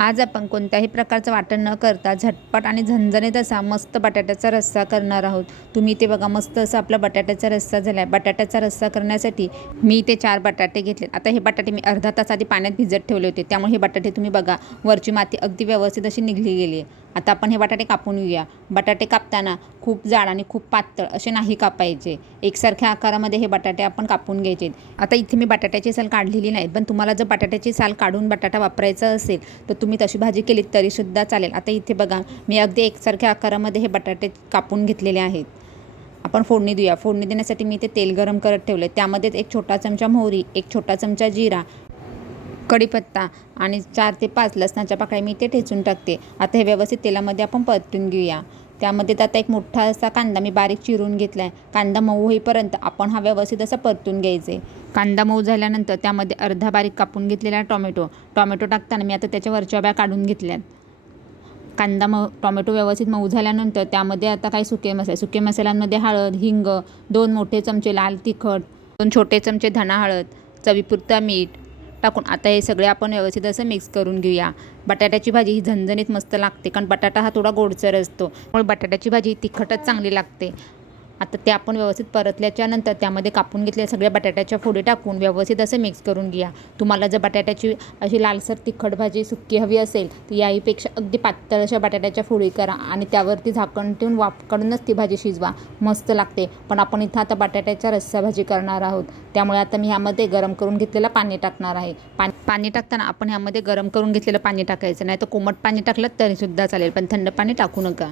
आज आपण कोणत्याही प्रकारचं वाटण न करता झटपट आणि झणझणीत असा मस्त बटाट्याचा रस्सा करणार आहोत. तुम्ही ते बघा मस्त असं आपला बटाट्याचा रस्सा झाला आहे बटाट्याचा रस्सा करण्यासाठी मी ते चार बटाटे घेतले आता हे बटाटे मी अर्धा तास आधी पाण्यात भिजत ठेवले होते. त्यामुळे हे बटाटे तुम्ही बघा वरची माती अगदी व्यवस्थित अशी निघली गेली आहे. आता आपण हे बटाटे कापून घेऊया. बटाटे कापताना खूप जाड आणि खूप पातळ असे नाही कापायचे. एकसारख्या आकारामध्ये हे बटाटे आपण कापून घ्यायचे. आता इथे मी बटाट्याची साल काढलेली नाही पण तुम्हाला जर बटाट्याची साल काढून बटाटा वापरायचा असेल तर तुम्ही तशी भाजी केलीत तरीसुद्धा चालेल. आता इथे बघा मी अगदी एकसारख्या आकारामध्ये हे बटाटे कापून घेतलेले आहेत. आपण फोडणी देऊया. फोडणी देण्यासाठी मी ते तेल गरम करत ठेवलं. त्यामध्येच एक छोटा चमचा मोहरी एक छोटा चमचा जिरा कढीपत्ता आणि चार ते पाच लसणाच्या पाकळ्या मी ते ठेचून टाकते. आता हे व्यवस्थित तेलामध्ये आपण परतून घेऊया. त्यामध्ये आता एक मोठा असा कांदा मी बारीक चिरून घेतला आहे कांदा मऊ होईपर्यंत आपण हा व्यवस्थित असा परतून घ्यायचे. कांदा मऊ झाल्यानंतर त्यामध्ये अर्धा बारीक कापून घेतलेला टॉमॅटो. टॉमॅटो टाकताना मी आता त्याच्या वरच्या ब्या काढून घेतल्यात. कांदा मऊ टॉमॅटो व्यवस्थित मऊ झाल्यानंतर त्यामध्ये आता काही सुके मसाले. सुके मसाल्यांमध्ये हळद हिंग दोन मोठे चमचे लाल तिखट दोन छोटे चमचे धणा हळद चवीपुरता मीठ टाकून आता हे सगळे आपण व्यवस्थित असं मिक्स करून घेऊया. बटाट्याची भाजी ही झणझणीत मस्त लागते कारण बटाटा हा थोडा गोडसर असतो. त्यामुळे बटाट्याची भाजी तिखटच चांगली लागते. आता ते आपण व्यवस्थित परतल्याच्या नंतर त्यामध्ये कापून घेतलेल्या सगळ्या बटाट्याच्या फोडी टाकून व्यवस्थित असं मिक्स करून घ्या. तुम्हाला जर बटाट्याची अशी लालसर तिखट भाजी सुक्की हवी असेल तर याहीपेक्षा अगदी पातळ अशा बटाट्याच्या फोडी करा आणि त्यावरती झाकण ठेवून वापकडूनच ती भाजी शिजवा. मस्त लागते. पण आपण इथं आता बटाट्याच्या रस्सा भाजी करणार आहोत. त्यामुळे आता मी ह्यामध्ये गरम करून घेतलेलं पाणी टाकणार आहे. पाणी पाणी टाकताना आपण ह्यामध्ये गरम करून घेतलेलं पाणी टाकायचं. नाही तर कोमट पाणी टाकलं तरीसुद्धा चालेल. पण थंड पाणी टाकू नका.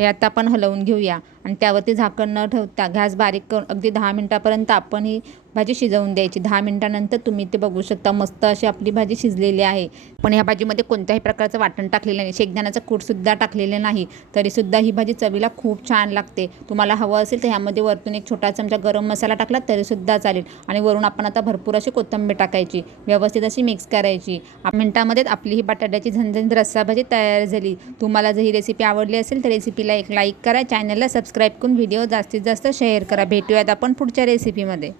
हे आता आपण हलवून घेऊया. आणि त्यावरती झाकण न ठेवता गॅस बारीक करून अगदी दहा मिनटापर्यंत आपण ही भाजी शिजवून द्यायची. दहा मिनटानंतर तुम्ही ते बघू शकता मस्त अशी आपली भाजी शिजलेली आहे. पण ह्या भाजीमध्ये कोणत्याही प्रकारचं वाटण टाकलेलं नाही. शेंगदाण्याचं कूटसुद्धा टाकलेलं नाही. तरीसुद्धा ही भाजी चवीला खूप छान लागते. तुम्हाला हवं असेल तर ह्यामध्ये वरतून एक छोटा चमचा गरम मसाला टाकला तरीसुद्धा चालेल. आणि वरून आपण आता भरपूर अशी कोथिंबीर टाकायची. व्यवस्थित अशी मिक्स करायची. मिनटामध्येच आपली ही बटाट्याची झणझणीत रस्सा भाजी तयार झाली. तुम्हाला जर ही रेसिपी आवडली असेल तर रेसिपीला एक लाईक करा. चॅनलला सबस्क्राईब करून व्हिडिओ जास्तीत जास्त शेअर करा. भेटूयात आपण पुढच्या रेसिपीमध्ये